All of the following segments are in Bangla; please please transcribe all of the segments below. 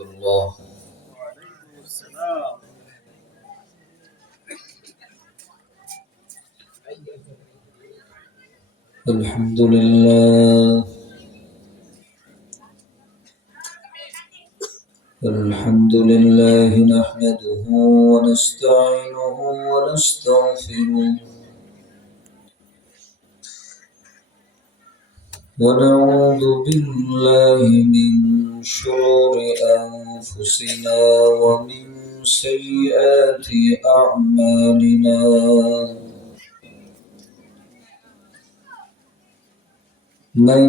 الله. الحمد لله نحمده ونستعينه ونستغفره ونعوذ بالله من شرور أنفسنا ومن سيئات أعمالنا. من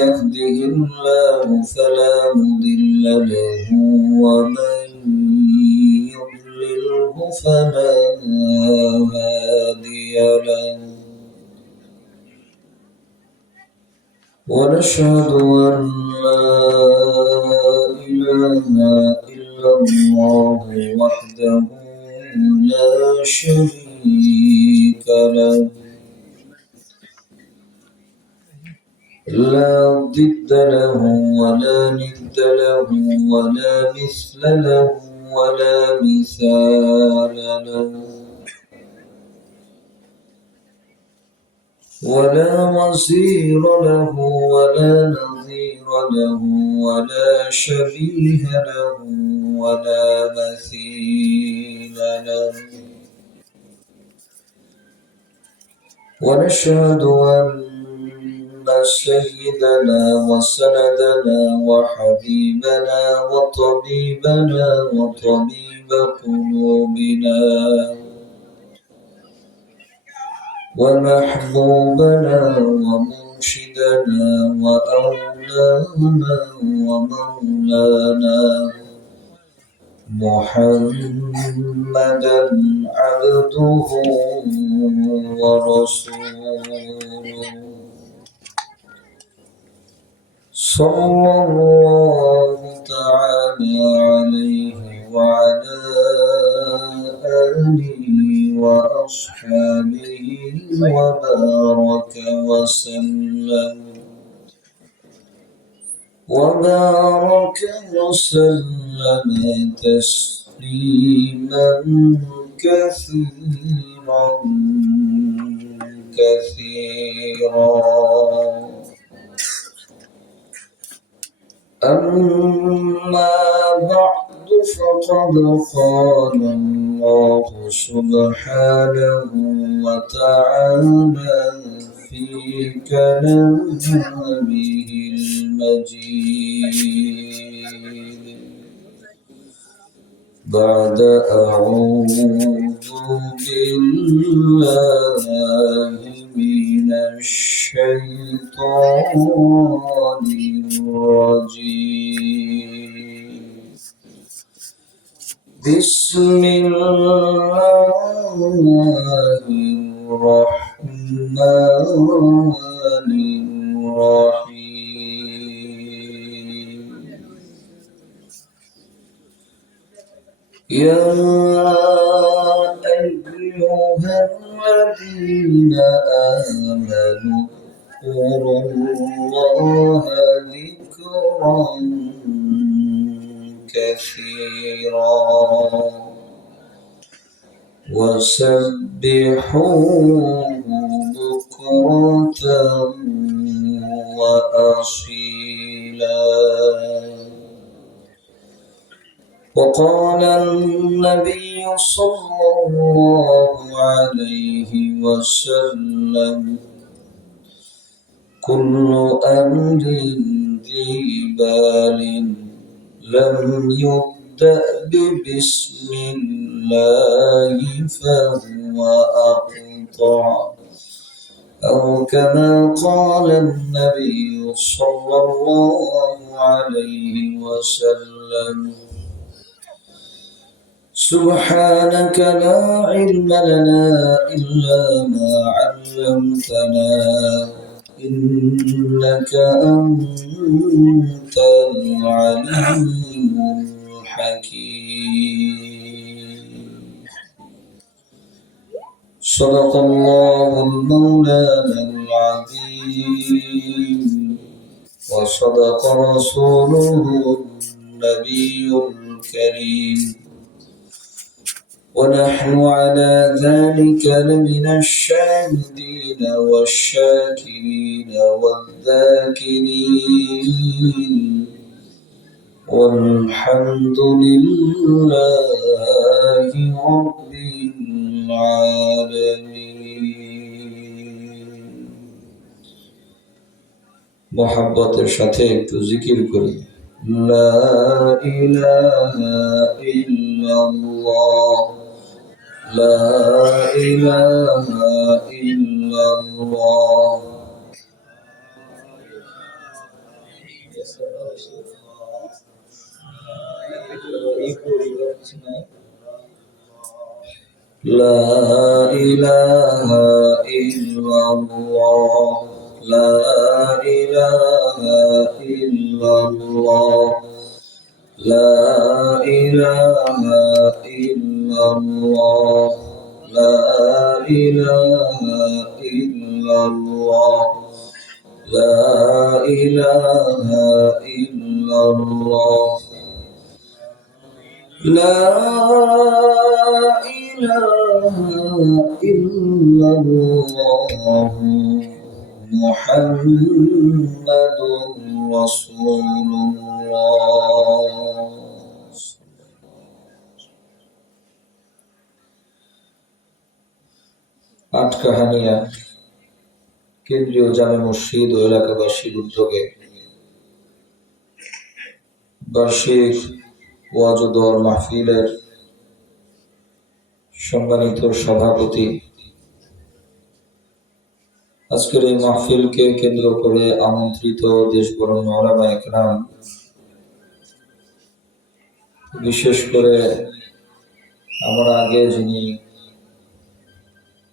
يهده الله فلا مضل له ومن يضلله فلا هادي له. ونشهد أن لا إله إلا الله وحده لا شريك له لا ضد له ولا ند له ولا مثل له ولا مثال له ولا وزير له ولا نظير له ولا شبيه له ولا مثيل له. ونشهد أن سيدنا وسندنا وحبيبنا وطبيبنا وطبيب قلوبنا ومحبوبنا ومرشدنا وأولانا ومولانا محمدا عبده ورسوله صلى الله تعالى عليه وعلى آله وأصحابه وبارك وسلم تسليما كثيرا أما بعد فقد قال الله سبحانه وتعالى في كلامه المجيد بعد أعوذ بالله من الشيطان الرجيم. بسم الله الرحمن الرحيم. يا أيها الذين آمنوا اذكروا الله ذكرا كثيرا وسبحوه بكرة وأصيلا. وقال النبي صلى الله عليه وسلم كل أمر ذي بال لم يبدأ ببسم الله فهو أقطع أو كما قال النبي صلى الله عليه وسلم. سبحانك لا علم لنا إلا ما علمتنا إنك أنت العليم الحكيم. صدق الله المولانا العظيم وصدق رسوله النبي الكريم، ونحن على ذلك لمن الشاهدين والشاكرين والذاكرين، والحمد لله رب العالمين। محبতের সাথে একটু জিকির করি, লা ইলাহা ইল্লাল্লাহ, লা ইলাহা ইল্লাল্লাহ। لا إله إلا الله، لا إله إلا الله، لا إله إلا الله، لا إله إلا الله، لا إله إلا الله، لا إله إلا الله، محمد رسول الله। আটকাহানিয়া কেন্দ্রীয় জামে মসজিদ ও এলাকাবাসীর উদ্যোগে বার্ষিক ওয়াজ ও দোয়া মাহফিলের সম্মানিত সভাপতি, আজকের এই মাহফিলকে কেন্দ্র করে আমন্ত্রিত দেশবরণ্য উলামায়ে কেরাম, বিশেষ করে আমার আগে যিনি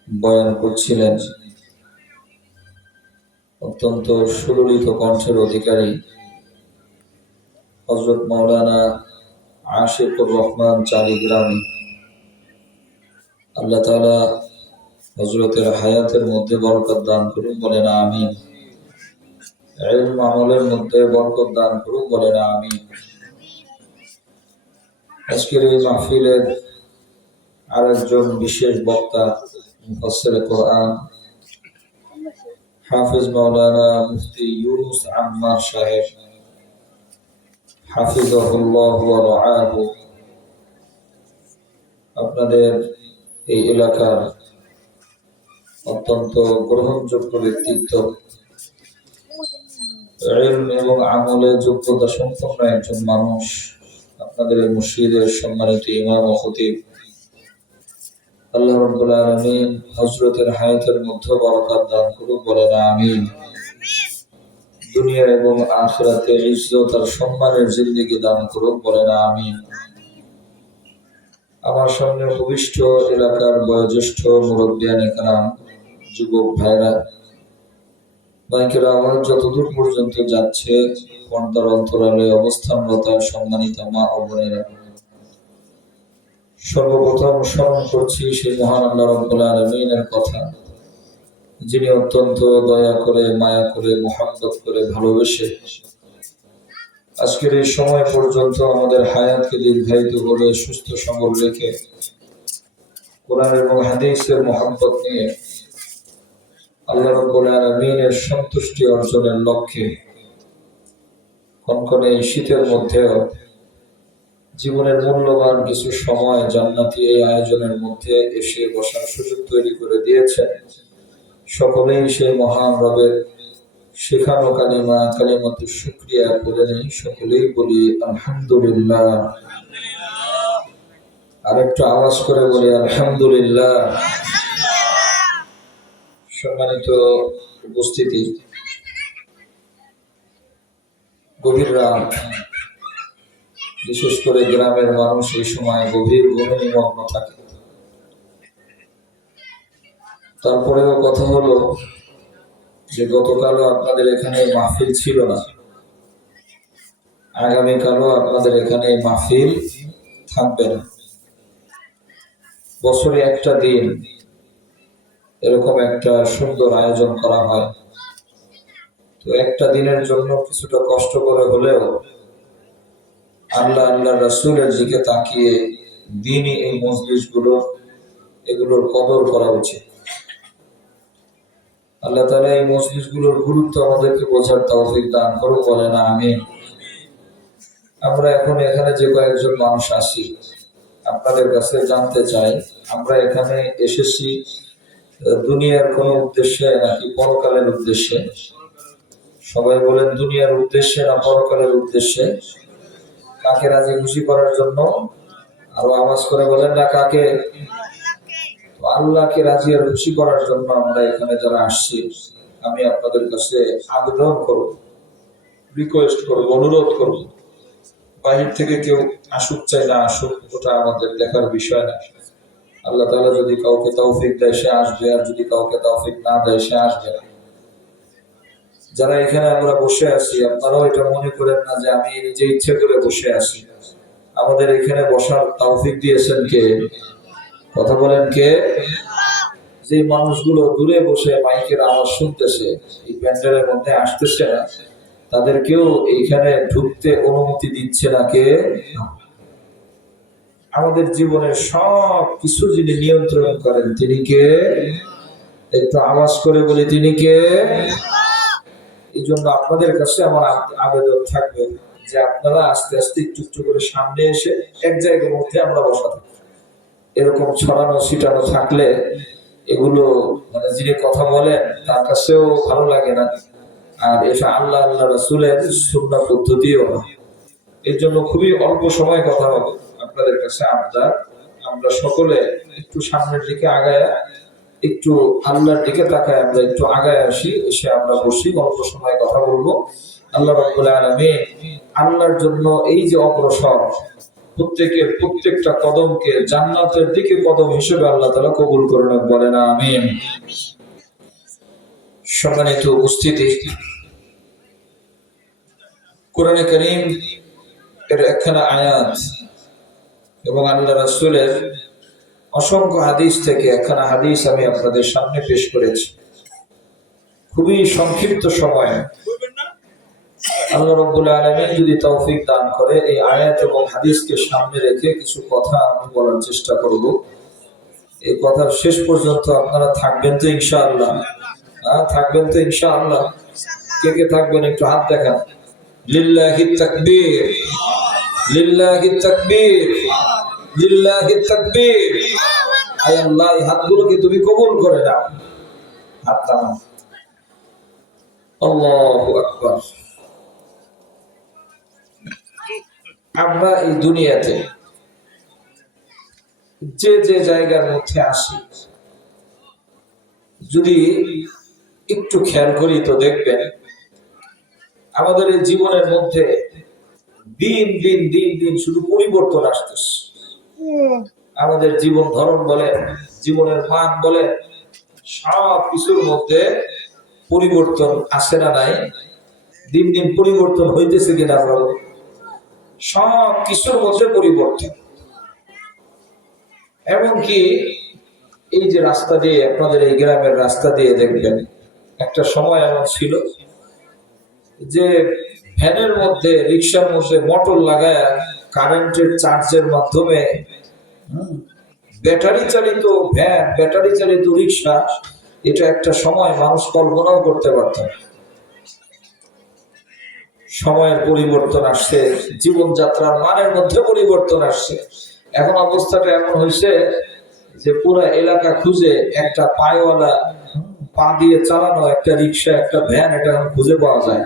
বয়ান করছিলেন, অত্যন্ত সুললিত কণ্ঠের অধিকারী হযরত মাওলানা আশিকুর রহমান চালিগ্রামী, আল্লাহ তাআলা হযরতের হায়াতের মধ্যে বরকত দান করুন, বলেন আমিন। ইলম আমলের মধ্যে বরকত দান করুন, বলেন আমিন। আজকের এই মাহফিলের আরেকজন বিশেষ বক্তা, মুফাসসির কোরআন হাফেজ মাওলানা মুফতি ইউনুস আম্মার সাহেব, হাফিজাহুল্লাহ ওয়া রাআহু, আপনাদের এই এলাকার অত্যন্ত গ্রহণযোগ্য ব্যক্তিত্ব, ইলম এবং আমলে যোগ্যতা সম্পন্ন একজন মানুষ, আপনাদের এই মসজিদের সম্মানিত ইমাম ও খতিব, আল্লাহ রাব্বুল আলামিন হযরতের হায়াতের মধ্যে বরকত দান করুন, বলেন আমিন। দুনিয়া এবং আখিরাতে ইজ্জত আর সম্মানের জিন্দেগি দান করুন, বলেন আমিন। আমার সামনে উপবিষ্ট এলাকার বয়োজ্যেষ্ঠ মুরব্বিয়ান ইকরাম, যুবক ভাইরা, মাইকের আওয়াজ যতদূর পর্যন্ত যাচ্ছে, পর্দার অন্তরালে অবস্থানরত সম্মানিত মা ও বোনেরা, সর্বপ্রথম স্মরণ করছি সেই মহান আল্লাহ রাব্বুল আলামিনের কথা, যিনি অত্যন্ত দয়া করে, মায়া করে, মুহাব্বত করে, ভালোবেসে আজকের এই সময় পর্যন্ত আমাদের হায়াতকে দীর্ঘায়িত করে সুস্থ সবল রেখে কোরআন এবং হাদিসের মুহাব্বত নিয়ে আল্লাহ রাব্বুল আলামিনের সন্তুষ্টি অর্জনের লক্ষ্যে কনকনে এই শীতের মধ্যেও জীবনের মূল্যবান কিছু সময় জান্নাতি এই আয়োজনের মধ্যে এসে বসার সুযোগ তৈরি করে দিয়েছেন। সকলেই সেই মহান রবের শেখানো কালিমাতুশ শুকরিয়া বলে নেই, সকলেই বলি আলহামদুলিল্লাহ। আরেকটু আওয়াজ করে বলি আলহামদুলিল্লাহ। সম্মানিত উপস্থিতি, গভীর রাত, বিশেষ করে গ্রামের মানুষ এই সময় গভীর ঘুমে নিমগ্ন থাকে। তারপরেও কথা হলো যে গতকালও আপনাদের এখানে মাহফিল ছিল না, আগামীকালও আপনাদের এখানে মাহফিল থাকবে না। বছরে একটা দিন এরকম একটা সুন্দর আয়োজন করা হয়, তো একটা দিনের জন্য কিছুটা কষ্ট করে হলেও আল্লাহ আল্লাহ রাসূলের দিকে তাকিয়ে দ্বীনি এই মজলিসগুলো এগুলোর কদর করা উচিত। আল্লাহ তাআলা এই মজলিসগুলোর গুরুত্ব আমাদেরকে বোঝার তৌফিক দান করুন, বলেন আমিন। আমরা এখন এখানে যে কয়েকজন মানুষ আছি, আপনাদের কাছে জানতে চাই, আমরা এখানে এসেছি দুনিয়ার কোন উদ্দেশ্যে নাকি পরকালের উদ্দেশ্যে? সবাই বলেন, দুনিয়ার উদ্দেশ্যে না পরকালের উদ্দেশ্যে? কাকে রাজি খুশি করার জন্য? আরো আওয়াজ করে বলেন না, কাকে? আল্লাহকে রাজি আর খুশি করার জন্য আমরা এখানে যারা আসছি, আমি আপনাদের কাছে আবেদন করব, রিকোয়েস্ট করব, অনুরোধ করব, বাহির থেকে কেউ আসুক চাই না আসুক, ওটা আমাদের দেখার বিষয় না। আল্লাহ তাআলা যদি কাউকে তৌফিক দেয় সে আসবে, আর যদি কাউকে তৌফিক না দেয় সে আসবে না। যারা এখানে আমরা বসে আছি, আপনারাও এটা মনে করেন না যে আমি নিজে ইচ্ছে করে বসে আছি। আমাদের এখানে বসার তৌফিক দিয়েছেন কে? কথা বলেন, কে? যে মানুষগুলো দূরে বসে মাইকের আওয়াজ শুনতেছে, এই প্যান্ডেলের মধ্যে আসতেছে না, তাদেরকেও এইখানে ঢুকতে অনুমতি দিচ্ছে না কে? আমাদের জীবনের সব কিছু যিনি নিয়ন্ত্রণ করেন তিনি কে? একটু আওয়াজ করে বলি, তিনি কে? এই জন্য আপনাদের কাছে আমার আবেদন থাকবে যে আপনারা আস্তে আস্তে একটু একটু করে সামনে এসে এক জায়গার মধ্যে আমরা বসাতে। এরকম ছড়ানো ছিটানো থাকলে এগুলো মানে যিনি কথা বলেন তার কাছেও ভালো লাগে না, আর এটা আল্লাহ আল্লাহ রাসূলের সুন্নাহ পদ্ধতিও না। এর জন্য খুবই অল্প সময় কথা হবে আপনাদের কাছে। আমরা সকলে একটু সামনের দিকে আগায়, একটু আল্লাহর দিকে তাকায় আমরা একটু আগায় আসি, এসে আমরা বসি, অল্প সময় কথা বলবো। আল্লাহ রাব্বুল আলামিন আল্লাহর জন্য এই যে অগ্রসর, প্রত্যেকের প্রত্যেকটা কদমকে জান্নাতের দিকে কদম হিসেবে আল্লাহ তাআলা কবুল করে নেন, বলেন আমিন। সম্মানিত উপস্থিতি, কোরআনে কারীম এর একখানা আয়াত এবং আল্লাহ রাসূলের অসংখ্য হাদিস থেকে একখানা হাদিস আমি আপনাদের সামনে পেশ করেছি। খুবই সংক্ষিপ্ত সময়ে আল্লাহ রাব্বুল আলামিন যদি তৌফিক দান করে, এই আয়াত এবং হাদিসকে সামনে রেখে কিছু কথা আমি বলার চেষ্টা করব। এই কথার শেষ পর্যন্ত আপনারা থাকবেন তো ইনশাআল্লাহ? থাকবেন তো ইনশাআল্লাহ? কে কে থাকবেন একটু হাত দেখান। লিল্লাহি তাকবীর, লিল্লাহি তাকবীর, লিল্লাহি তাকবীর। আয় আল্লাহ, এই হাতগুলোকে তুমি কবুল করে দাও। হাত নামান। আল্লাহু আকবার। আমরা এই দুনিয়াতে যে যে জায়গার মধ্যে আসি, যদি একটু খেয়াল করি তো দেখবেন আমাদের এই জীবনের মধ্যে দিন দিন দিন দিন শুধু পরিবর্তন আসতেছে। আমাদের জীবন ধরন বলে, জীবনের মান বলে, সব কিছুর মধ্যে পরিবর্তন আসে না নাই? দিন দিন পরিবর্তন হইতেছে কিনা? সব কিছুর মধ্যে পরিবর্তন। এমনকি এই যে রাস্তা দিয়ে, আপনাদের এই গ্রামের রাস্তা দিয়ে দেখবেন একটা সময় এমন ছিল যে ভ্যানের মধ্যে, রিক্সার মধ্যে মোটর লাগায় কারেন্টের চার্জের মাধ্যমে ব্যাটারি চালিত ভ্যান, ব্যাটারি চালিত রিক্সা, এটা একটা সময় মানুষ কল্পনাও করতে পারত না। সময়ের পরিবর্তন আসছে, জীবনযাত্রার মানের মধ্যে পরিবর্তন আসছে। এখন অবস্থাটা এমন হয়েছে যে পুরা এলাকা খুঁজে একটা পায়ওয়ালা, পা দিয়ে চালানো একটা রিক্সা, একটা ভ্যান, এটা এখন খুঁজে পাওয়া যায়।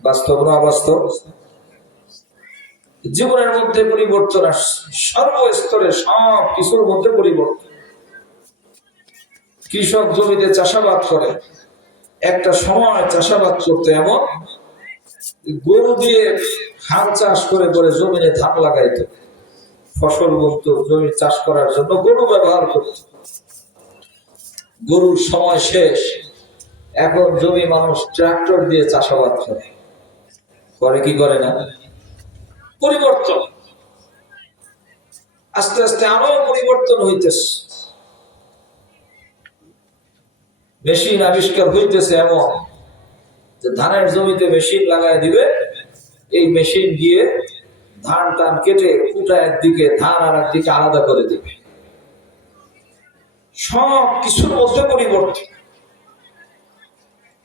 বাস্তব না অবাস্তব? জীবনের মধ্যে পরিবর্তন আসছে, সর্বস্তরে সব কিছুর মধ্যে পরিবর্তন। কৃষক জমিতে চাষাবাদ করে, একটা সময় চাষাবাদ করতে এমন গরু দিয়ে হাল চাষ করে করে জমিনে ধান লাগাইতো, ফসল বলতো, জমি চাষ করার জন্য গরু ব্যবহার করত। গরুর সময় শেষ, এখন জমি মানুষ ট্রাক্টর দিয়ে চাষাবাদ করে। করে কি করে না? পরিবর্তন আস্তে আস্তে আরো পরিবর্তন হইতেছে। মেশিন আবিষ্কার হইতেছে এমন যে ধানের জমিতে মেশিন লাগায় দিবে, এই মেশিন গিয়ে ধান টান কেটে কুটা একদিকে ধান আর একদিকে আলাদা করে দেবে। সব কিছুর মধ্যে পরিবর্তন।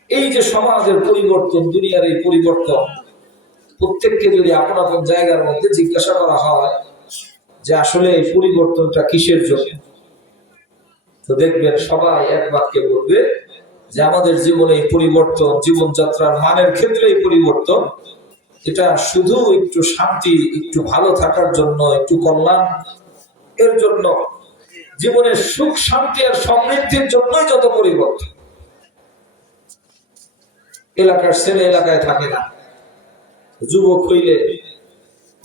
এই যে সমাজের পরিবর্তন, দুনিয়ার এই পরিবর্তন, প্রত্যেককে যদি আপন আপন জায়গার মধ্যে জিজ্ঞাসা করা হয় যে আসলে এই পরিবর্তনটা কিসের জন্য, তো দেখবেন সবাই এক বাক্যে বলবে যে আমাদের জীবনে এই পরিবর্তন, জীবনযাত্রার মানের ক্ষেত্রে এই পরিবর্তন, এটা শুধু একটু শান্তি, একটু ভালো থাকার জন্য, একটু কল্যাণ এর জন্য, জীবনের সুখ শান্তি আর সমৃদ্ধির জন্যই যত পরিবর্তন। এলাকার ছেলে এলাকায় থাকে না, যুবক হইলে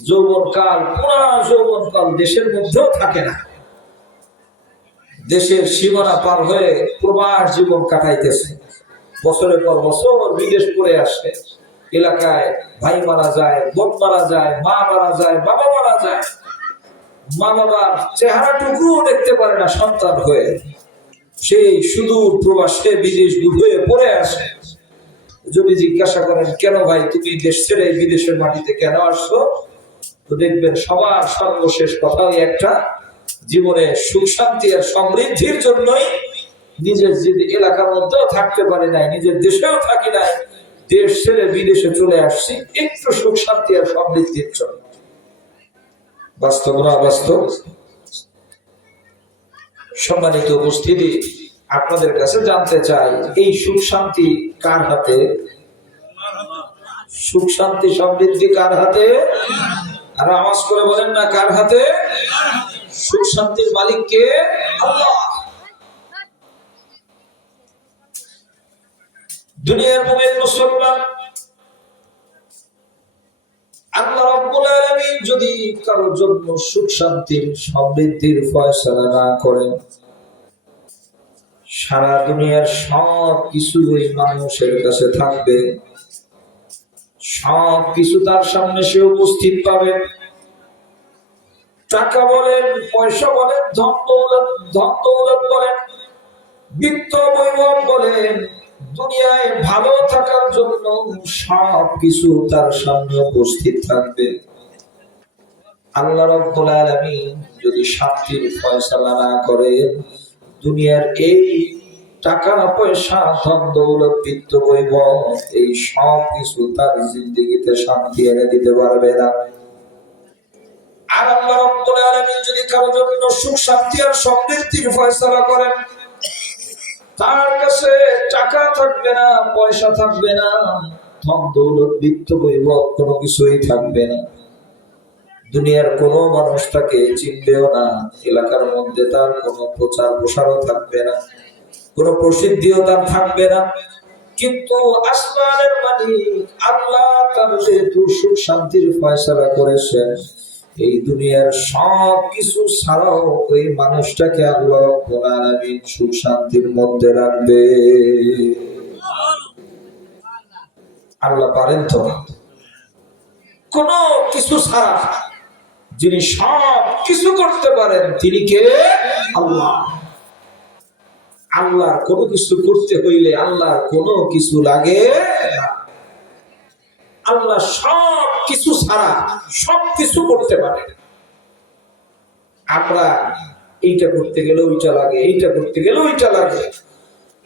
যৌবনকাল, পুরা যৌবনকাল দেশের মধ্যেও থাকে না, দেশের সীমানা পার হয়ে প্রবাস জীবন কাটাইতেছে, বছরের পর বছর বিদেশ করে আসে। এলাকায় ভাই মারা যায়, বোন মারা যায়, মা মারা যায়, বাবা মারা যায়, মা বাবার চেহারাটুকু দেখতে পারে না সন্তান হয়ে, সেই সুদূর প্রবাসে বিদেশ হয়ে পড়ে আসে। যদি জিজ্ঞাসা করেন কেন ভাই তুমি দেশ ছেড়ে বিদেশের মাটিতে কেন আসছো, তো দেখবেন সবার সর্বশেষ কথাই একটা, জীবনে সুখ শান্তি আর সমৃদ্ধির জন্যই। নিজের এলাকার মধ্যেও থাকতে পারে নাই, নিজের দেশেও থাকি নাই, দেশ ছেড়ে বিদেশে চলে আসছি একটু সুখ শান্তি আর সমৃদ্ধির জন্য। বাস্তব না বাস্তব? সম্মানিত উপস্থিতি, আপনাদের কাছে জানতে চাই এই সুখ শান্তি কার হাতে? সুখ শান্তি সমৃদ্ধি কার হাতে? আর আওয়াজ করে বলেন না, কার হাতে? সুখ শান্তির মালিক কে? আল্লাহ। দুনিয়ার মুমিন মুসলমান, আল্লাহ রাব্বুল আলামিন যদি কারোর জন্য সুখ শান্তির সমৃদ্ধির ফয়সালা না করেন, সারা দুনিয়ার সব কিছু ওই মানুষের কাছে থাকবে, সব কিছু তার সামনে সে উপস্থিত পাবে। টাকা বলেন, পয়সা বলেন, ধন দৌলত বলেন, বিত্ত বৈভব বলেন, দুনিয়ায় ভালো থাকার জন্য সব কিছু তার সামনে উপস্থিত থাকবে। আল্লাহ রাব্বুল আলামিন যদি শান্তির ফয়সালা না করে, দুনিয়ার এই টাকা পয়সা, ধন দৌলত, বিত্ত বৈভব, এই সব কিছু তার জিন্দেগিতে শান্তি এনে দিতে পারবে না। আর আল্লাহ রাব্বুল আলামিন যদি কারোর জন্য সুখ শান্তি আর সমৃদ্ধির ফয়সালা করেন, তার কাছে টাকা থাকবে না, পয়সা থাকবে না, ধন দৌলত, বিত্ত বৈভব কোনো কিছুই থাকবে না। দুনিয়ার কোনো মানুষ তাকে চিনবেও না, এলাকার মধ্যে তার কোনো প্রচার প্রসারও থাকবে না, কোনো প্রসিদ্ধিও তার থাকবে না। কিন্তু আসমানের মালিক আল্লাহ তার যেহেতু সুখ শান্তির ফয়সালা করেছেন, এই দুনিয়ার সব কিছু ছাড়াও ওই মানুষটাকে আল্লাহ রাব্বুল আলামিন সুখ শান্তির মধ্যে রাখবে। আল্লাহ পারেন তো? কোনো কিছু ছাড়া যিনি সব কিছু করতে পারেন তিনি কে? আল্লাহ। আল্লাহর কোনো কিছু করতে হইলে আল্লাহর কোনো কিছু লাগে না। আল্লাহ সব কিছু ছাড়া সব কিছু করতে পারে। আমরা এইটা করতে গেলে ওইটা লাগে, এইটা করতে গেলে ওইটা লাগে,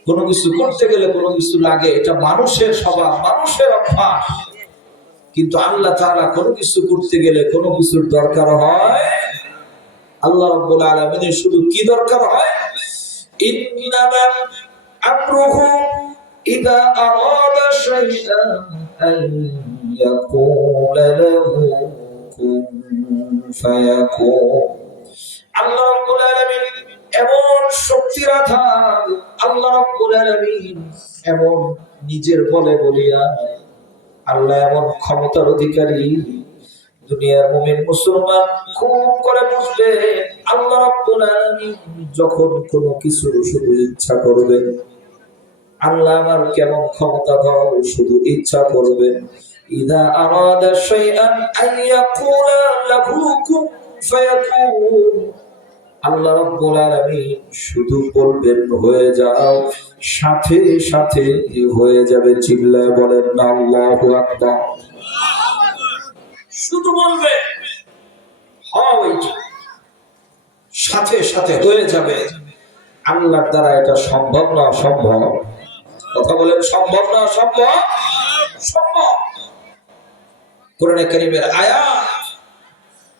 কোনো কিছু করতে গেলে কোনো কিছু লাগে, এটা মানুষের স্বভাব, মানুষের অভ্যাস। কিন্তু আল্লাহ তাআলা কোনো কিছু করতে গেলে কোনো কিছুর দরকার হয়। আল্লাহ রাব্বুল আলামিনের শুধু কি দরকার হয়? ইন্নামা আমরুহু ইযা আরাদা শাইআন আন ইয়াকুলা লাহু কুন ফায়াকুন। আল্লাহ রাব্বুল আলামিন এমন শক্তির আধার, আল্লাহ রাব্বুল আলামিন এমন নিজের বলে বলিয়া, আল্লাহ এমন ক্ষমতার অধিকারী। দুনিয়ার মুমিন মুসলমান খুব করে বুঝবে, আল্লাহ রাব্বুল আলামিন যখন কোনো কিছু শুধু ইচ্ছা করবেন, আল্লাহ আমার কেমন ক্ষমতাধর, শুধু ইচ্ছা করবেন। ইযা আরাদা শাইআন আইয়াকুলা লাহু কুন ফায়াকুন। আল্লাহ রাব্বুল আলামিন শুধু বলবেন হয়ে যাও, সাথে সাথে হয়ে যাবে। চিল্লায় বলেন না আল্লাহু আকবার। শুধু বলবে সাথে সাথে হয়ে যাবে। আল্লাহর দ্বারা এটা সম্ভব না অসম্ভব? কথা বলেন, সম্ভব না অসম্ভব? সম্ভব। কোরআনে কারীমের আয়াত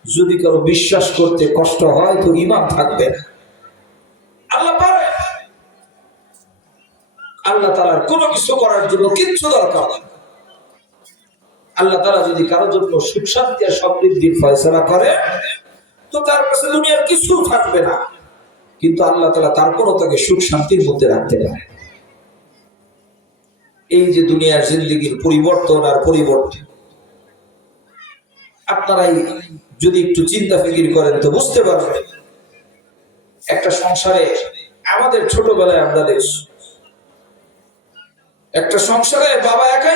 যদি কারো বিশ্বাস করতে কষ্ট হয় তো ঈমান থাকবে না। আল্লাহ পারে। আল্লাহ তাআলার কোনো কিছু করার জন্য কিচ্ছু দরকার নেই। আল্লাহ তাআলা যদি কারোর জন্য সুখ শান্তি আর সমৃদ্ধির ফয়সালা করে তো তার কাছে দুনিয়ার কিছু থাকবে না, কিন্তু আল্লাহ তাআলা তারপরও তাকে সুখ শান্তির মধ্যে রাখতে পারে। এই যে দুনিয়ার জিন্দেগির পরিবর্তন আর পরিবর্তন, আপনারাই যদি একটু চিন্তা ফিকির করেন তো বুঝতে পারবেন। একটা সংসারে আমাদের ছোটবেলায় আমরা দেখছি, একটা সংসারে বাবা একা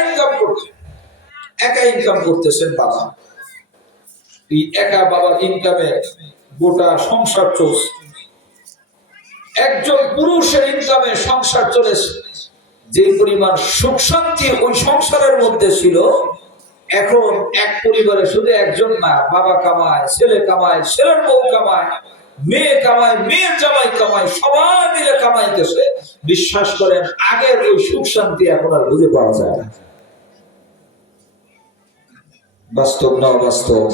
ইনকাম করতেছেন। বাবা এই একা বাবার ইনকামে গোটা সংসার চলছে। একজন পুরুষের ইনকামে সংসার চলেছে। যে পরিমাণ সুখ শান্তি ওই সংসারের মধ্যে ছিল, এখন এক পরিবারে শুধু একজন না, বাবা কামায়, ছেলে কামায়, ছেলের বউ কামায়, মেয়ে কামায়, মেয়ের জামাই কামায়, সবাই মিলে কামাইতেছে। বিশ্বাস করেন, আগের ওই সুখ শান্তি এখন আর বুঝে পাওয়া যায় না। বাস্তব না বাস্তব?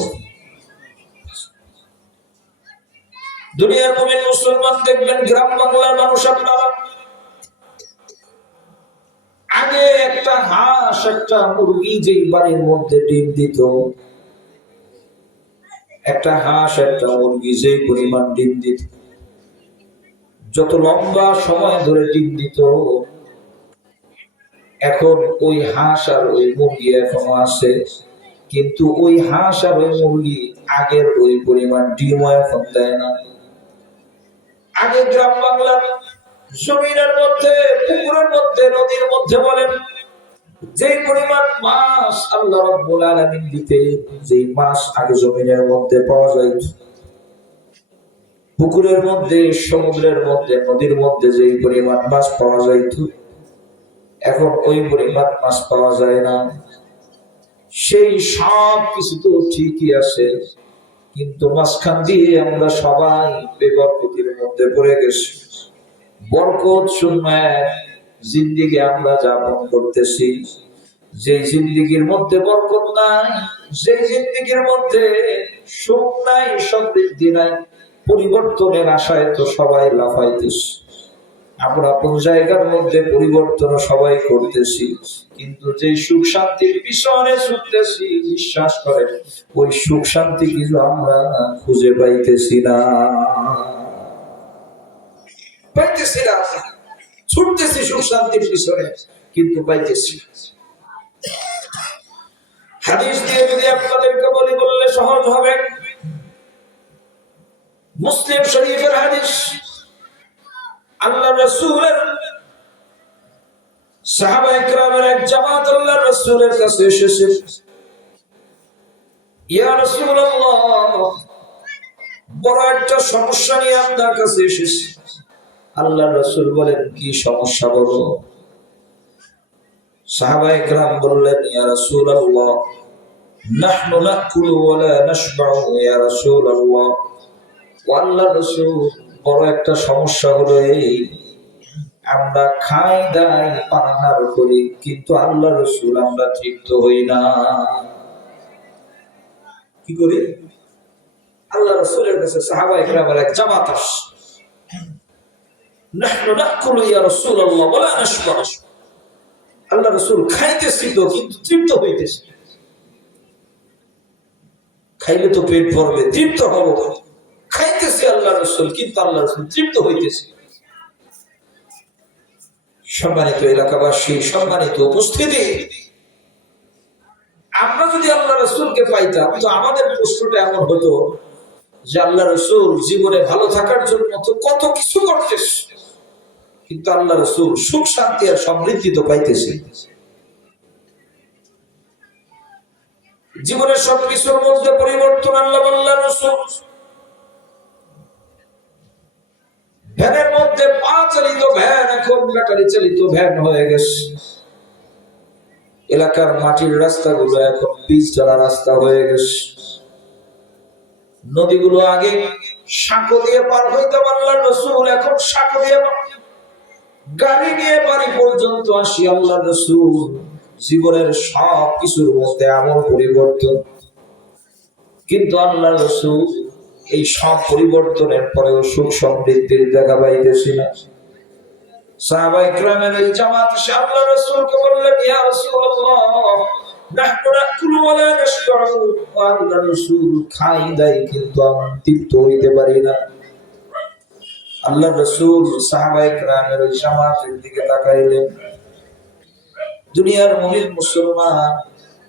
দুনিয়ার মুমিন মুসলমান দেখবেন, গ্রাম বাংলার মানুষ আপনারা, আগে একটা হাঁস একটা মুরগি যেই বাড়ির মধ্যে ডিম দিত, একটা হাঁস একটা মুরগি যেই পরিমাণ ডিম দিত, যত লম্বা সময় ধরে ডিম দিত, এখন ওই হাঁস আর ওই মুরগি এখনো আছে, কিন্তু ওই হাঁস আর ওই মুরগি আগের ওই পরিমাণ ডিমও এখন দেয় না। আগে গ্রাম বাংলার জমিনের মধ্যে, পুকুরের মধ্যে, নদীর মধ্যে বলেন, যে পরিমাণ মাছ আল্লাহ রাব্বুল আলামিন দিতে, যে মাছ আগে জমিনের মধ্যে পাওয়া যায়, পুকুরের মধ্যে, সমুদ্রের মধ্যে, নদীর মধ্যে যে পরিমাণ মাছ পাওয়া যাইত, এখন ওই পরিমাণ মাছ পাওয়া যায় না। সেই সব কিছু তো ঠিকই আছে, কিন্তু মাঝখান দিয়ে আমরা সবাই বেবরকতির মধ্যে পড়ে গেছি। বরকত শূন্য জিন্দেগি আমরা যাপন করতেছি, যে জিন্দেগির মধ্যে বরকত নাই, যে জিন্দেগির মধ্যে সুখ নাই, সমৃদ্ধি নাই, পরিবর্তনের আশায় তো সবাই লাফাইতেছি। আমরা কোন জায়গার মধ্যে পরিবর্তন সবাই করতেছি, কিন্তু যে সুখ শান্তির পিছনে ছুটতেছি, বিশ্বাস করেন ওই সুখ শান্তি কিছু আমরা খুঁজে পাইতেছি না। ছুটতেছি সুখ শান্তির পিছনে, কিন্তু পাইতেছি। হাদিস দিয়ে যদি আপনাদেরকে বললে সহজ হবে। মুসলিম শরীফের হাদিস, আল্লাহ রাসূলের সাহাবায়ে কেরামের এক জামাত আল্লাহ রাসূলের কাছে এসেছে, ইয়া রাসূলুল্লাহ, বড় একটা সমস্যা নিয়ে আপনার কাছে এসেছি। আল্লাহ রাসূল বলেন, কি সমস্যা বলো? সাহাবায়ে কেরাম বললেন, ইয়া রাসূলুল্লাহ, নাহনু নাকুলু ওয়া লা নাশবাউ ইয়া রাসূলুল্লাহ। আল্লাহ রাসূল, বড় একটা সমস্যা হলো এই, আমরা খাই দাই পানাহার করি, কিন্তু আল্লাহ রাসূল আমরা তৃপ্ত হই না। কি করি? আল্লাহ রাসূলের কাছে সাহাবায়ে কেরামের এক জামাত আসে, নাহনু নাকুলু ইয়া রাসূলুল্লাহ ওয়া লা নাশবাউ। আল্লাহ রাসূল, খাইতেছি তো কিন্তু তৃপ্ত হইতেছি। খাইলে তো পেট ভরবে, তৃপ্ত হব, খাইতেছি আল্লাহ রাসূল, কিন্তু আল্লাহ রাসূল তৃপ্ত হইতেছি। সম্মানিত এলাকাবাসী, সম্মানিত উপস্থিতি, আমরা যদি আল্লাহ রাসূলকে পাইতাম তো আমাদের প্রশ্নটা এমন হতো যে আল্লাহ রাসূল জীবনে ভালো থাকার জন্য তো কত কিছু করতেছে, কিন্তু আল্লাহ রাসূল সুখ শান্তি আর সমৃদ্ধি তো পাইতেছে। জীবনের সবকিছুর মধ্যে পরিবর্তন আল্লাহ আল্লাহ রাসূল। ভ্যানের মধ্যে পা চালিত ভ্যান এখন ব্যাটারি চালিত ভ্যান হয়ে গেছে। এলাকার মাটির রাস্তাগুলো এখন পিচ ঢালা রাস্তা হয়ে গেছে। নদীগুলো আগে সাঁকো দিয়ে পার হইতাম আল্লাহর রাসূল, এখন সাঁকো দিয়ে গাড়ি নিয়ে বাড়ি পর্যন্ত আসি আল্লাহর রাসূল। জীবনের সব কিছুর মধ্যে এমন পরিবর্তন, কিন্তু আল্লাহর রাসূল এই সব পরিবর্তনের পরেও সুখ সমৃদ্ধির জায়গা পাইতেছি না। সাহাবায়ে কেরামের এই জামাত এসে আল্লাহর রাসূলকে বললেন, ইয়া রাসূলুল্লাহ নাহনু নাকুলু ওয়া লা নাশবাউ। আল্লাহর রাসূল খাই দাই কিন্তু আমি তৃপ্ত হইতে পারি না। আল্লাহর রাসূল সাহাবায়ে কেরামের ওই জামাতের দিকে তাকাইলেন। দুনিয়ার মুমিন মুসলমান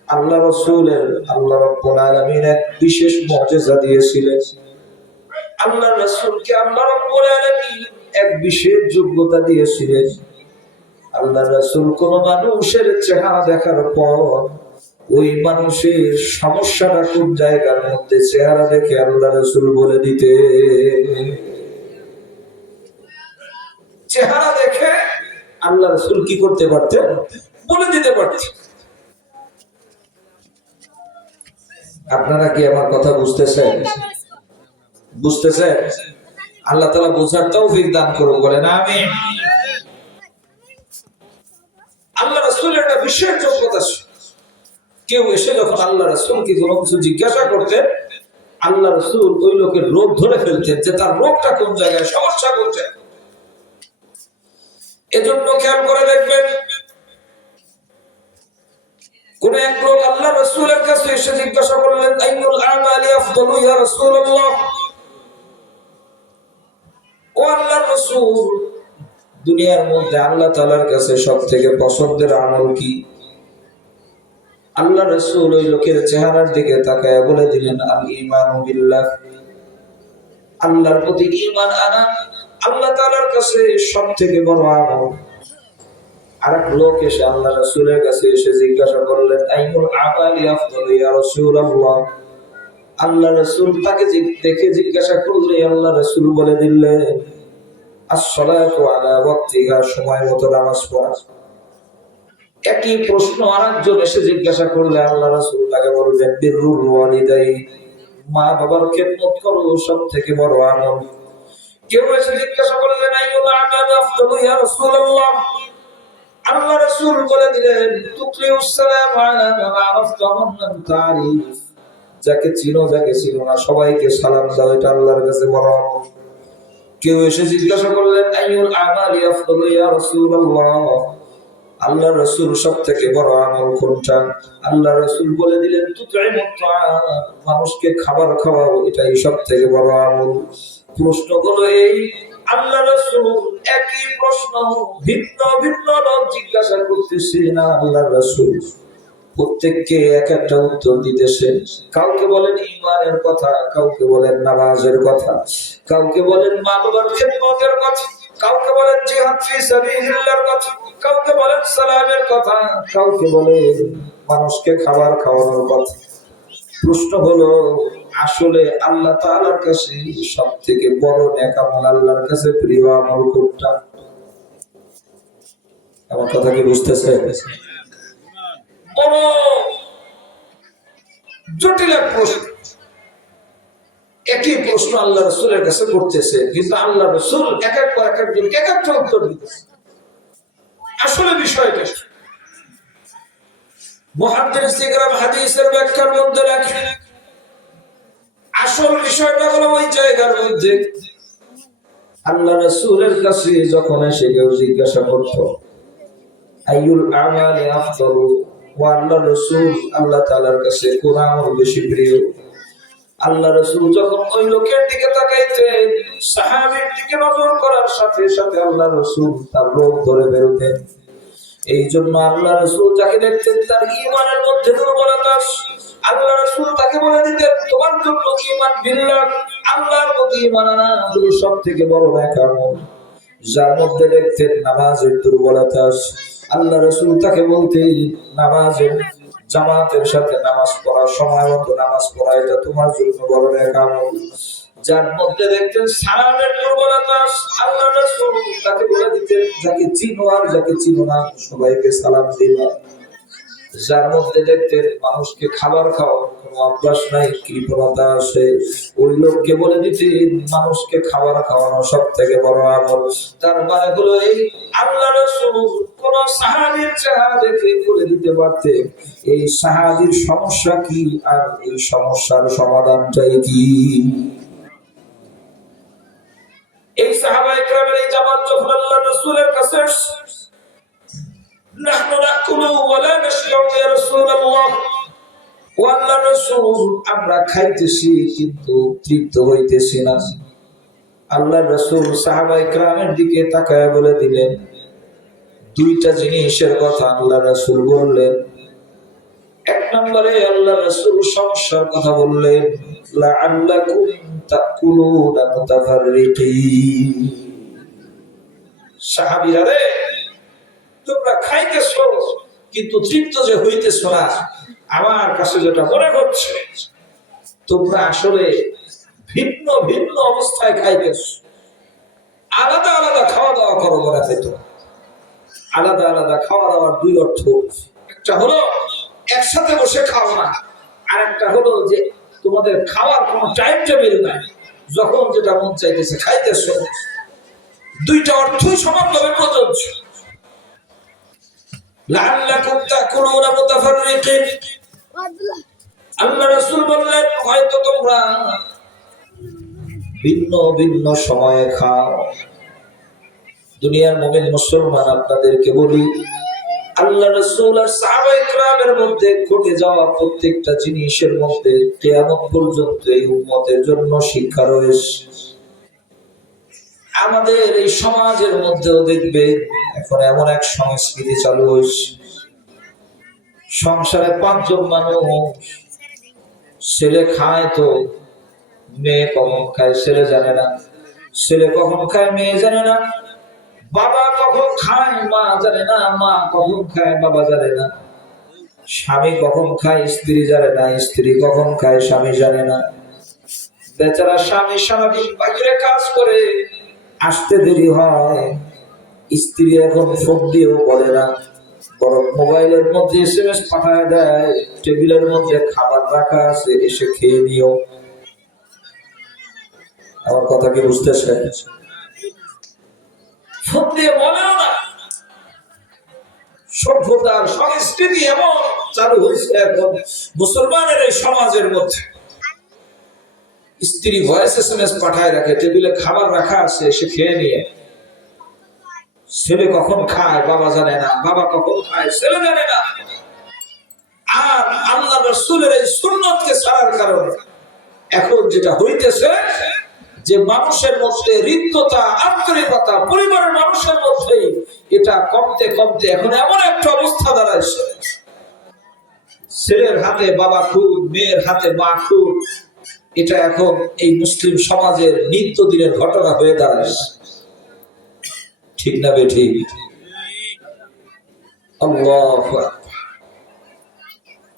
আল্লাহ রাসূলের আল্লাহ রাব্বুল আলামিন এক বিশেষ মুজিজা দিয়েছিলেন। আল্লাহ রাসূলকে আল্লাহ রাব্বুল আলামিন এক বিশেষ যোগ্যতা দিয়েছিলেন। আল্লাহ রাসূল কোন মানুষের চেহারা দেখার পর ওই মানুষের সমস্যাটা কোন জায়গার মধ্যে চেহারা দেখে আল্লাহ রাসূল বলে দিতে, চেহারা দেখে আল্লাহ রাসূল কি করতে পারতেন? বলে দিতে পারতেন। আপনারা কি আমার কথা বুঝতেছেন? বুঝতেছেন? আল্লাহ তাআলা বোঝার তৌফিক দান করুন, বলেন আমিন। আল্লাহ রাসূলের একটা বিশেষ যোগ্যতা ছিল। কেউ এসে যখন আল্লাহ রাসূলকে কোনো কিছু জিজ্ঞাসা করতেন, আল্লাহ রাসূল ওই লোকের রোগ ধরে ফেলতেন যে তার রোগটা কোন জায়গায়, সমস্যা কোন জায়গায়। এজন্য খেয়াল করে দেখবেন, কোন এক লোক আল্লাহ রাসূলের কাছে এসে জিজ্ঞাসা করলেন, আইয়ুল আমালি আফদালু ইয়া রাসূলুল্লাহ। ও আল্লাহর রাসূল, দুনিয়ার মধ্যে আল্লাহ তাআলার কাছে সবথেকে পছন্দের আমল কি? আল্লাহ রাসূল ওই লোকের চেহারার দিকে তাকায় বলে দিলেন, আল ঈমানু বিল্লাহ। আল্লাহর প্রতি ঈমান আনা আল্লাহ তাআলার কাছে সবথেকে বড় আমল। আরেক লোক এসে আল্লাহ রাসূলের কাছে এসে জিজ্ঞাসা করলেন, আইয়ুল আমালি আফদালু ইয়া রাসূলুল্লাহ। আল্লাহ রাসূল তাকে দেখে জিজ্ঞাসা করলে আল্লাহ রাসূল বলে দিলেন, আস-সালাতু আলা ওয়াক্তিহা, সময় মতো নামাজ পড়া। একই প্রশ্ন আরেকজন এসে জিজ্ঞাসা করলে আল্লাহ রাসূল তাকে বললেন, বিররুল ওয়ালিদাইন, মা বাবার খেদমত করো, সবথেকে বড় আমল। কেউ এসে জিজ্ঞাসা করলেন, আইয়ুল আমালি আফদালু ইয়া রাসূলুল্লাহ। আল্লাহ রাসূল বলে দিলেন, তুকরিউস সালাম আলা মান আরাফতা ওয়া মান তারিফ। যাকে চিনো যাকে চিনো না সবাইকে সালাম দাও, এটা আল্লাহর কাছে বড় আমল। কেউ এসে জিজ্ঞাসা করলেন, আইয়ুল আমালি আফদালু ইয়া রাসূলুল্লাহ। আল্লাহ রাসূল সবথেকে বড় আমল কোনটা? আল্লাহ রাসূল বলে দিলেন, তুতঈমুত তাআম, মানুষকে খাবার খাওয়াও, এটাই সবথেকে বড় আমল। প্রশ্নগুলো এই, আল্লাহ রাসূল একই প্রশ্ন ভিন্ন ভিন্ন লোক জিজ্ঞাসা করতেছে না, আল্লাহ রাসূল প্রত্যেককে এক একটা উত্তর দিতেছে। কাউকে বলেন ঈমানের কথা, কাউকে বলেন নামাজের কথা, কাউকে বলেন মা বাবার খেদমতের কথা, কাউকে বলেন জিহাদ ফি সাবিলিল্লাহর কথা, কাউকে বলেন সালামের কথা, কাউকে বলেন মানুষকে খাবার খাওয়ানোর কথা। প্রশ্ন হলো, আসলে আল্লাহ তাআলার কাছে সবথেকে বড় নেক আমল, আল্লাহর কাছে প্রিয় আমল কোনটা? আমার কথা কি বুঝতেছেন? বড় জটিল এক প্রশ্ন। একই প্রশ্ন আল্লাহ রাসূলের কাছে করতেছে, কিন্তু আল্লাহ রাসূল এক একজনকে এক একটা উত্তর দিতেছে। আসলে বিষয়টা মুহাদ্দিসিন کرام হাদিসের ব্যাখ্যার মধ্যে রাখেন, আসল বিষয়টা হলো ওই জায়গার মধ্যে আল্লাহ রাসূলের কাছে যখন এসে কেউ জিজ্ঞাসা করত, আইয়ুল আমালি আফদালু, ওয়া আল্লাহ রাসূল আল্লাহ তাআলার কাছে কোন আমল বেশি প্রিয়? আল্লাহ রাসূল যখন ওই লোকের দিকে তাকাইতেন, সাহাবীর দিকে নজর করার সাথে সাথে আল্লাহ রাসূল তার রোগ ধরে বেরোতেন। এই জন্য আল্লাহ রাসূল যাকে দেখতেন তার ঈমানের মধ্যে দুর্বলতা, আল্লাহ রাসূল তাকে বলে দিতেন, তোমার জন্য ঈমান বিল্লাহ, আল্লাহর প্রতি ঈমান আনা হলো সবথেকে বড় নেক আমল। যার মধ্যে দেখতেন নামাজের দুর্বলতা, আল্লাহ রাসূল তাকে বলতেন, নামাজের জামাতের সাথে নামাজ পড়া, সময় মতো নামাজ পড়া, এটা তোমার জন্য বড় নেক আমল। যার মধ্যে দেখতেন সালামের দুর্বলতা, আল্লাহ রাসূল তাকে বলে দিতেন, যাকে চিনো আর যাকে চিনো না সবাইকে সালাম দিবা। যার মধ্যে দেখতে মানুষকে খাবার খাওয়ার কোনো অভ্যাস নাই, কৃপণতা আছে, ওই লোককে বলে দিতে মানুষকে খাবার খাওয়ানো সব থেকে বড় আমল। তার মানে হলো এই আল্লাহ রাসূল কোন সাহাবীর চেহারা দেখে বলে দিতে পারতেন এই সাহাবীর সমস্যা কি আর এই সমস্যার সমাধানটাই কি। এই সাহাবায়ে কেরামের এই জামাত যখন আল্লাহ রাসূলের কাছে নাহনু নাকুলু ওয়া লা নাশবাউ ইয়া রাসূলুল্লাহ, ও আল্লাহর রাসূল আমরা খাইতেছি কিন্তু তৃপ্ত হইতেছি না। আল্লাহর রাসূল সাহাবায়ে কেরামের দিকে তাকায় বলে দিলেন, দুইটা জিনিসের কথা আল্লাহর রাসূল বললেন। এক নম্বরে আল্লাহর রাসূল সমস্যার কথা বললেন, লাআল্লাকুম তাকুলুনা মুতাফাররিকিন। সাহাবীরা রে, তোমরা খাইতেছো কিন্তু তৃপ্ত যে হইতেছো না, আমার কাছে যেটা মনে হচ্ছে তোমরা আসলে ভিন্ন ভিন্ন অবস্থায় খাইতেছো। আলাদা আলাদা খাওয়া দাওয়া করো মনে হইতো। আলাদা আলাদা খাওয়া দাওয়ার দুই অর্থ, একটা হলো একসাথে বসে খাও না, আর একটা হলো যে তোমাদের খাওয়ার কোনো টাইম টেবিল নাই, যখন যেটা মন চাইতেছে খাইতেছো। দুইটা অর্থই সমানভাবে প্রযোজ্য। লাআল্লাকুম তাকুলুনা মুতাফাররিকিন, আল্লাহ রাসূল বললেন হয়তো তোমরা ভিন্ন ভিন্ন সময়ে খাও। দুনিয়ার মুমিন মুসলমান আপনাদেরকে বলি, আল্লাহ রাসূল আর সাহাবায়ে কেরামের মধ্যে ঘটে যাওয়া প্রত্যেকটা জিনিসের মধ্যে কিয়ামত পর্যন্ত এই উম্মতের জন্য শিক্ষা রয়েছে। আমাদের এই সমাজের মধ্যেও দেখবে এখন এমন এক সংস্কৃতি চালু হয়েছে, সংসারে 5 জন মানুষ, ছেলে খায় তো মেয়ে কখন খায় ছেলে জানে না, ছেলে কখন খায় মেয়ে জানে না, বাবা কখন খায় মা জানে না, মা কখন খায় বাবা জানে না, স্বামী কখন খায় স্ত্রী জানে না, স্ত্রী কখন খায় স্বামী জানে না। বেচারা স্বামী সারাদিন বাইরে কাজ করে আসতে দেরি হয়, স্ত্রী এখন ফোন দিয়েও বলে না, বরং মোবাইলের মধ্যে এসএমএস পাঠায় দেয়, টেবিলের মধ্যে খাবার রাখা আছে এসে খেয়ে নিও। আমার কথা কি বুঝতেছেন? ফোন দিয়ে বলেও না। সভ্যতার সংস্কৃতি এমন চালু হয়েছে এখন মুসলমানের এই সমাজের মধ্যে, স্ত্রী ভয়েস এসএমএস পাঠায় রাখে, টেবিলে খাবার রাখা আছে এসে খেয়ে নিয়ে। ছেলে কখন খায় বাবা জানে না, বাবা কখন খায় ছেলে জানে না। আর আল্লাহ রাসূলের এই সুন্নতকে ছাড়ার কারণে এখন যেটা হইতেছে যে মানুষের মধ্যে হৃদ্যতা, আন্তরিকতা, পরিবারের মানুষের মধ্যে এটা কমতে কমতে এখন এমন একটা অবস্থা দাঁড়াইছে, ছেলের হাতে বাবা খুব, মেয়ের হাতে মা খুব, এটা এখন এই মুসলিম সমাজের নিত্যদিনের ঘটনা হয়ে দাঁড়াইছে। ঠিক না বেঠিক? আল্লাহু আকবার।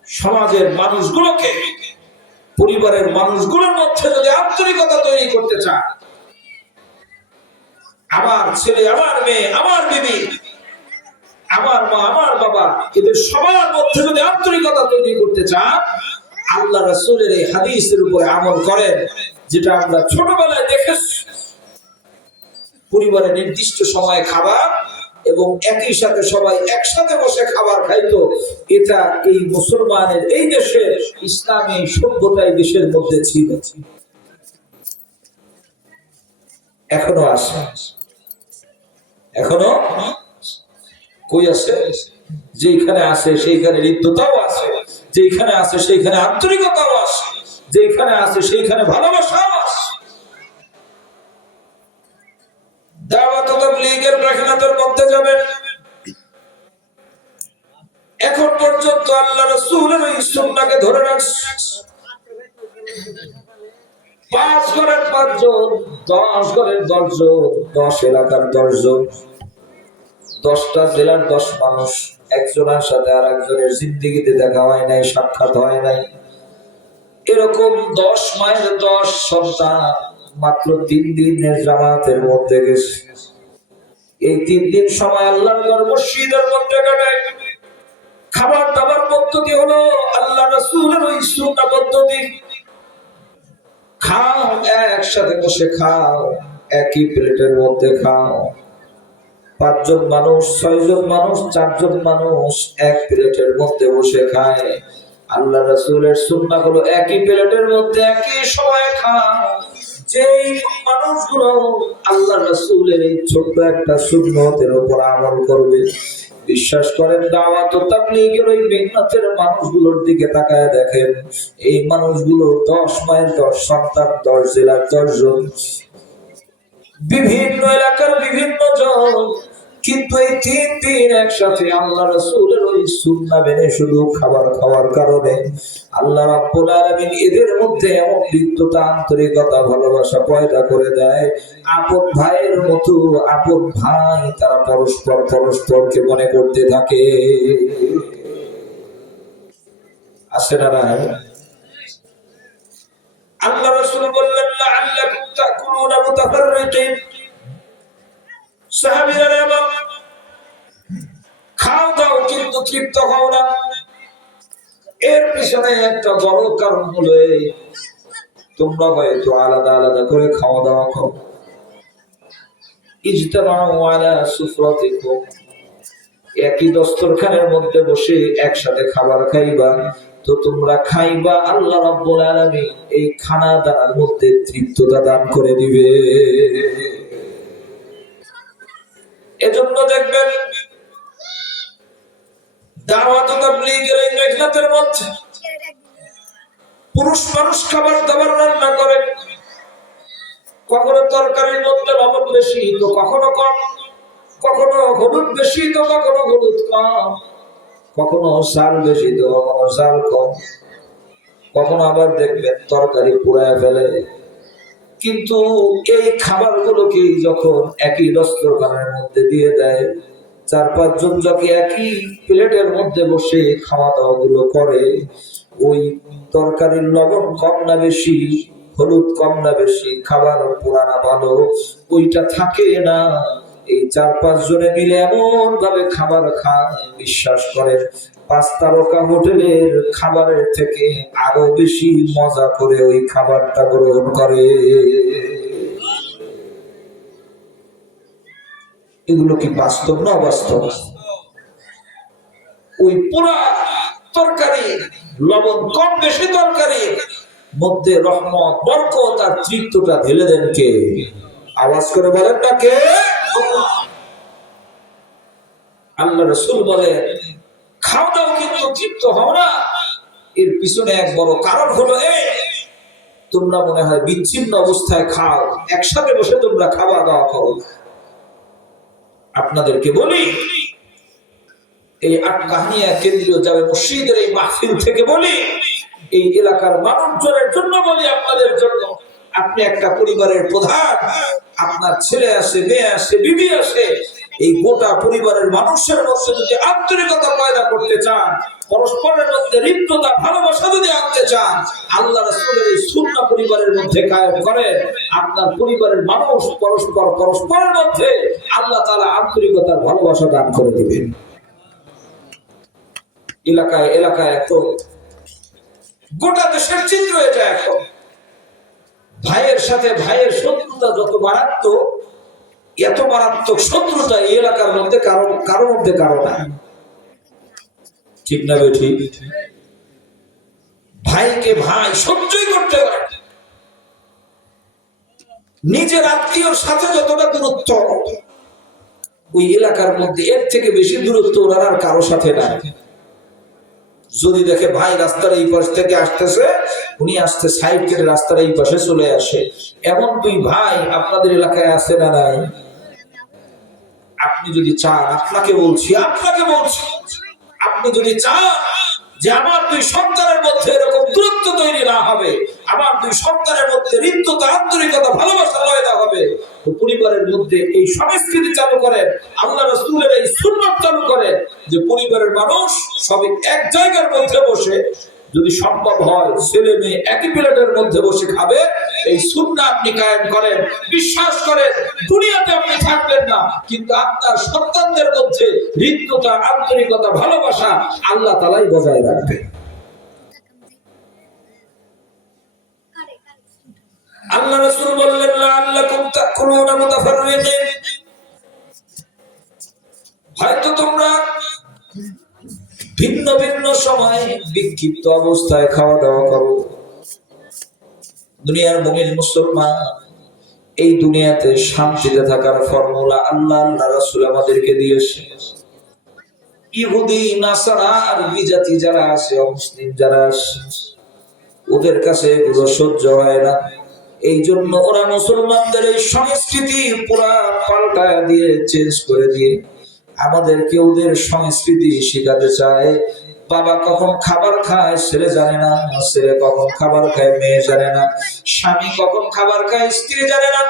সমাজের মানুষগুলোকে, পরিবারের মানুষগুলোর মধ্যে যদি আন্তরিকতা তৈরি করতে চান, আমার ছেলে, আমার মেয়ে, আমার বিবি, আমার মা, আমার বাবা, এদের সবার মধ্যে যদি আন্তরিকতা তৈরি করতে চান, আল্লাহ রাসূলের এই হাদিসের উপরে আমল করেন, যেটা আমরা ছোটবেলায় দেখেছি। পরিবারে নির্দিষ্ট সময়ে খাবার এবং একই সাথে সবাই একসাথে বসে খাবার খাইতো, এটা এই মুসলমানের এই দেশের ইসলামী সভ্যতায় দেশের মধ্যে ছিল, এখনো আছে। এখনো কই আছে? যেখানে আছে সেইখানে হৃদ্যতাও আছে, যেখানে আছে সেইখানে আন্তরিকতাও আছে, যেখানে আছে সেইখানে ভালোবাসাও আছে। দাওয়াত ও তাবলীগের মেহনতের মধ্যে যাবেন, এখন পর্যন্ত আল্লাহ রাসূলের এই সুন্নাহকে ধরে রাখছে। 5 ঘরের 5 জন, 10 ঘরের 10 জন, 10 এলাকার 10 জন, 10টা জেলার 10 মানুষ, একজনের সাথে আর একজনের জিন্দেগিতে দেখা হয় নাই, সাক্ষাৎ হয় নাই। এরকম 10 মায়ের 10 সন্তান মাত্র 3 দিনের জামাতের মধ্যে গেছে। এই 3 দিন সময় আল্লাহর মসজিদের মধ্যে কাটায়, খাবার দাবার পদ্ধতি হলো আল্লাহ রাসূলের ওই সুন্নাহ পদ্ধতি। খাও, একসাথে বসে খাও, একই প্লেটের মধ্যে খাও। 5 জন মানুষ, 6 জন মানুষ, 4 জন মানুষ এক প্লেটের মধ্যে বসে খায়। আল্লাহ রাসূলের সুন্নাহ হলো একই প্লেটের মধ্যে একই সময়ে খাও। যেই মানুষগুলো আল্লাহ রাসূলের এই ছোট্ট একটা সুন্নতের উপর আমল করবে, বিশ্বাস করেন, দাওয়াত ও তাবলীগের ওই মিন্নাতের মানুষগুলোর দিকে তাকায় দেখেন, এই মানুষগুলো 10 মাইল 10 সন্তান, 10 জেলার 10 জন, বিভিন্ন এলাকার বিভিন্ন জন, কিন্তু এই 3 দিন একসাথে আল্লাহ রাসূলের ওই সুন্নাহ মেনে শুধু খাবার খাওয়ার কারণে আল্লাহ রাব্বুল আলামিন এদের মধ্যে এমন হৃদ্যতা, আন্তরিকতা, ভালোবাসা পয়দা করে দেয়। আপন ভাইয়ের মতো আপন ভাই তারা পরস্পর পরস্পরকে মনে করতে থাকে। আসে না নাই? আল্লাহ রাসূল বললেন, লাআল্লাকুম তাকুলুনা মুতাফাররিকিন। সাহাবীরা খাও দাও কিন্তু তৃপ্ত হও না। এর পিছনে একটা বড় কারণ হলো তোমরা হয়তো আলাদা আলাদা করে খাওয়া দাওয়া করো। ইজতামাউ আলা সুফরাতিকুম, একই দস্তরখানের মধ্যে বসে একসাথে খাবার খাইবা, তো তোমরা খাইবা, আল্লাহ রাব্বুল আলামিন এই খানা দানার মধ্যে তৃপ্ততা দান করে দিবে। এজন্য দেখবেন দাওয়াত ও তাবলীগের এই মেহনতের মধ্যে পুরুষ মানুষ খাবার দাবার রান্না করে, কখনো তরকারির মধ্যে লবণ বেশি তো কখনো কম, কখনো হলুদ বেশি তো কখনো হলুদ কম, কখনো ঝাল বেশি তো কখনো ঝাল কম, কখনো আবার দেখবেন তরকারি পুড়ায় ফেলে। কিন্তু এই খাবারগুলোকে যখন একই দস্তরখানের মধ্যে দিয়ে দেয়, 4-5 জন যখন একই প্লেটের মধ্যে বসে খাওয়া দাওয়া গুলো করে, ওই তরকারির লবণ কম না বেশি, হলুদ কম না বেশি, খাবার পুরানা ভালো, ওইটা থাকে না। এই 4-5 জনে মিলে এমন ভাবে খাবার খায়, বিশ্বাস করেন 5 তারকা হোটেলের খাবারের থেকে আরো বেশি মজা করে ওই খাবারটা গ্রহণ করে। এগুলো কি বাস্তব না অবাস্তব? ওই পুরা তরকারি লবণ কম বেশি তরকারির মধ্যে রহমত, বরকত আর তৃপ্তটা ঢেলে দেন কে? আওয়াজ করে বলেন না কে? আল্লাহ রাসূল বলেন, খাও দাও কিন্তু তৃপ্ত হও না। এর পিছনে এক বড় কারণ হলো তোমরা মনে হয় বিচ্ছিন্ন অবস্থায় খাও, একসাথে বসে তোমরা খাওয়া দাওয়া করো। আপনাদেরকে বলি, এই আটকাহিয়া কেন্দ্রীয় জামে মসজিদের এই মাহফিল থেকে বলি, এই এলাকার মানুষজনের জন্য বলি, আপনাদের জন্য, আপনি একটা পরিবারের প্রধান, আপনার ছেলে আছে, মেয়ে আছে, বিবি আছে, এই গোটা পরিবারের মানুষের মধ্যে যদি আন্তরিকতা পয়দা করতে চান, পরস্পরের মধ্যে হৃদ্যতা, ভালোবাসা যদি আনতে চান, আল্লাহ রাসূলের এই সুন্নাহ পরিবারের মধ্যে কায়েম করেন, আপনার পরিবারের মানুষ পরস্পরের মধ্যে আল্লাহ তাআলা আন্তরিকতার ভালোবাসা দান করে দিবেন। এলাকায় এলাকায় এখন গোটা দেশের চিত্র এটা। এখন ভাইয়ের সাথে ভাইয়ের শত্রুতা যত মারাত্মক, এত মারাত্মক শত্রুতা এই এলাকার মধ্যে কারো মধ্যে কারো নাই। ঠিক না বেঠি? ভাইকে ভাই সহ্যই করতে পারে, নিজের আত্মীয়র সাথে যতটা দূরত্ব ওই এলাকার মধ্যে, এর থেকে বেশি দূরত্ব ওনার আর কারো সাথে নাই। যদি দেখে ভাই রাস্তার এই পাশ থেকে আসতেছে, উনি আসতে সাইড কেটে রাস্তার এই পাশে চলে আসে। এমন 2 ভাই আপনাদের এলাকায় আছে না নাই? আপনি যদি চান, আপনাকে বলছি, আপনি যদি চান যে আমার 2 সন্তানের মধ্যে এরকম দূরত্ব তৈরি না হবে, আমার 2 সন্তানের মধ্যে হৃদ্যতা, আন্তরিকতা, ভালোবাসা পয়দা হবে, তো পরিবারের মধ্যে এই সংস্কৃতি চালু করেন, আল্লাহ রাসূলের এই সুন্নাত চালু করেন যে পরিবারের মানুষ সবাই এক জায়গার মধ্যে বসে, যদি সম্ভব হয় ছেলে মেয়ে একই প্লেটের মধ্যে বসে খাবে, এই সুন্নাহ আপনি কায়েম করেন, বিশ্বাস করেন, দুনিয়াতে আপনি থাকবেন না, কিন্তু আপনার সন্তানদের মধ্যে হৃদ্যতা, আন্তরিকতা, ভালোবাসা আল্লাহ তাআলাই বজায় রাখবে। আল্লাহ রাসূল বললেন, লাআল্লাকুম তাকুলুনা মুতাফাররিকিন, হয়তো তোমরা ভিন্ন ভিন্ন সময় বিক্ষিপ্ত অবস্থায় খাওয়া দাওয়া করো। দুনিয়ার মুমিন মুসলমান এই দুনিয়াতে শান্তিতে থাকার ফর্মুলা আল্লাহ রাসূল আমাদেরকে দিয়েছে। ইহুদি, নাসারা আর বিজাতি যারা আছে, অমুসলিম যারা আছে, ওদের কাছে এগুলো সহ্য হয় না। এই জন্য ওরা মুসলমানদের এই সংস্কৃতি পুরা পাল্টায় দিয়ে, চেঞ্জ করে দিয়ে আমাদেরকে ওদের সংস্কৃতি শেখাতে চায়। বাবা কখন খাবার খায় ছেলে জানে না, ছেলে কখন খাবার খায় মেয়ে জানে না, স্বামী কখন খাবার খায় স্ত্রী জানে না,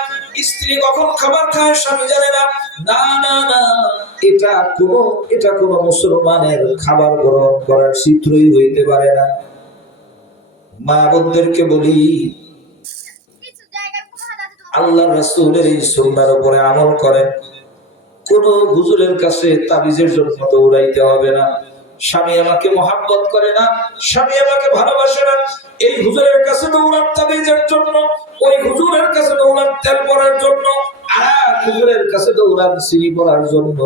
স্ত্রী কখন খাবার খায় স্বামী জানে না। না না না, এটা কোনো মুসলমানের খাবার গ্রহণ করার চিত্রই হইতে পারে না। মা বোনদেরকে বলি, আল্লাহ রাসূলের এই সুন্নাহর উপরে আমল করেন। কোন হুজুরের কাছে তাবিজের জন্য দৌড়াইতে হবে না। স্বামী আমাকে মহব্বত করে না, স্বামী আমাকে ভালোবাসে না, এই হুজুরের কাছে দৌড়ান তাবিজের জন্য, ওই হুজুরের কাছে দৌড়ান তেল পরার জন্য, আর হুজুরের কাছে দৌড়ান সিনি পরার জন্য।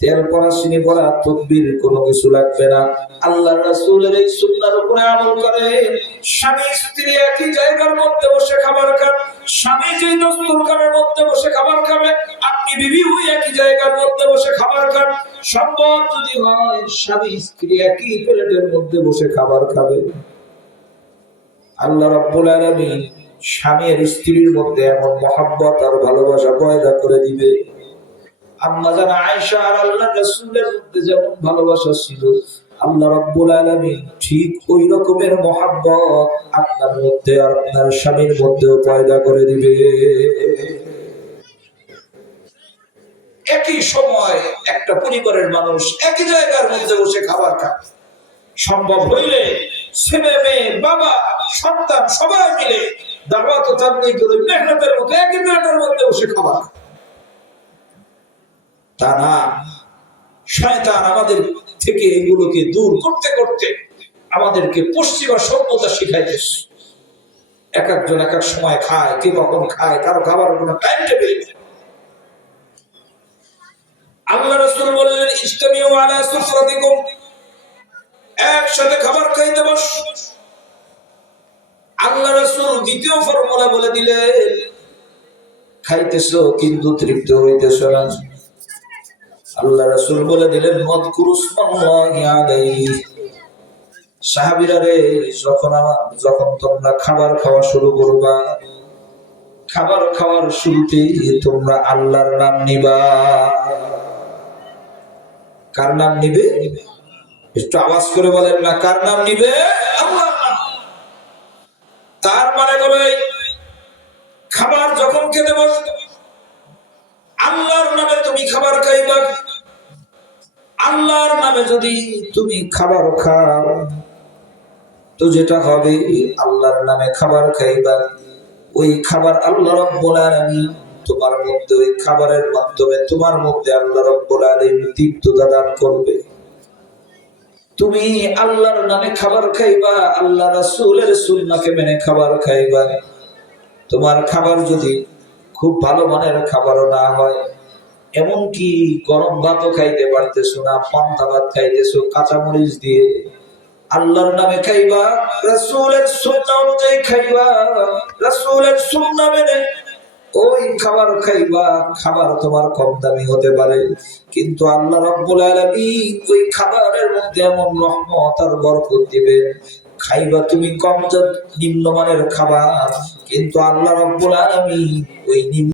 তেল পরা, সিনি পরা, তকবীর কোনো কিছু লাগবে না। আল্লাহর রাসূলের এই সুন্নাহর উপরে আমল করে। স্বামী স্ত্রী একই জায়গার মধ্যে বসে খাবার খান, স্বামী যেই দস্তরখানের মধ্যে বসে খাবার খাবে, আপনি বিবি হই একই জায়গার মধ্যে বসে খাবার খান। সম্ভব যদি হয় স্বামী স্ত্রী একই প্লেটের মধ্যে বসে খাবার খাবে। আল্লাহ রাব্বুল আলামিন স্বামী আর স্ত্রীর মধ্যে এমন মহব্বত আর ভালোবাসা পয়দা করে দিবে। আম্মা জান আয়েশা আর আল্লাহর রাসূলের মধ্যে যেমন ভালোবাসা ছিল, আল্লাহ রাব্বুল আলামিন ঠিক ওই রকমের মহব্বত আপনার মধ্যে আর আপনার স্বামীর মধ্যেও পয়দা করে দিবে। একই সময় একটা পরিবারের মানুষ একই জায়গার মধ্যে বসে খাবার খায়, সম্ভব হইলে ছেলে মেয়ে বাবা সন্তান সবাই মিলে দাওয়াত ও তাবলীগ করে মেহনতের মধ্যে একই প্লেটের মধ্যে বসে খাবার। তা না, শয়তান আমাদের থেকে এগুলোকে দূর করতে করতে আমাদেরকে পশ্চিমা সভ্যতা শিখাইতেছে। এক একজন এক এক সময় খায়, কে কখন খায়, কারো খাবার কোনো টাইম টেবিল নেই। আল্লাহ রাসূল বললেন, ইসতামিউ আলা সুফরাতিকুম, একসাথে খাবার খাইতে বস। আল্লাহ রাসূল দ্বিতীয় ফর্মুলা বলে দিলেন, খাইতেছো কিন্তু তৃপ্ত হইতেছো না। আল্লাহ রাসূল বলে দিলেন, মাযকুরুসমাল্লাহি আলাইহি, সাহাবীরা রে, যখন তোমরা খাবার খাওয়া শুরু করবা, খাবার খাওয়ার শুরুতে তোমরা আল্লাহর নাম নিবা। কার নাম নিবে? একটু আওয়াজ করে বলেন না, কার নাম নিবে? আল্লাহর নাম। তার মানে হলো খাবার যখন খেতে বসবে আল্লাহর নামে তুমি খাবার খাইবা। আল্লাহর নামে যদি তুমি খাবার খাও তো যেটা হবে, আল্লাহর নামে খাবার খাইবা, ওই খাবার আল্লাহ রাব্বুল আলামিন তোমার মধ্যে, ওই খাবারের মাধ্যমে তোমার মধ্যে আল্লাহ রাব্বুল আলামিন তৃপ্ততা দান করবে। তুমি আল্লাহর নামে খাবার খাইবা, আল্লাহ রাসূলের সুন্নাহকে মেনে খাবার খাইবা। তোমার খাবার যদি খুব ভালো মানের খাবারও না হয়, এমনকি গরম ভাতও খাইতে পারতেছো না, পান্তা ভাত খাইতেছো কাঁচামরিচ দিয়ে, আল্লাহর নামে খাইবা, রাসূলের সুন্নাহ অনুযায়ী খাইবা, রাসূলের সুন্নাহ মেনে ওই খাবার খাইবা। খাবার তোমার কম দামি হতে পারে, কিন্তু আল্লাহ রাব্বুল আলামিন ওই খাবারের মধ্যে এমন রহমত আর বরকত দিবেন। খাইবা তুমি কম নিম্নমানের খাবার, কিন্তু আল্লাহ রাব্বুল আলামিন ওই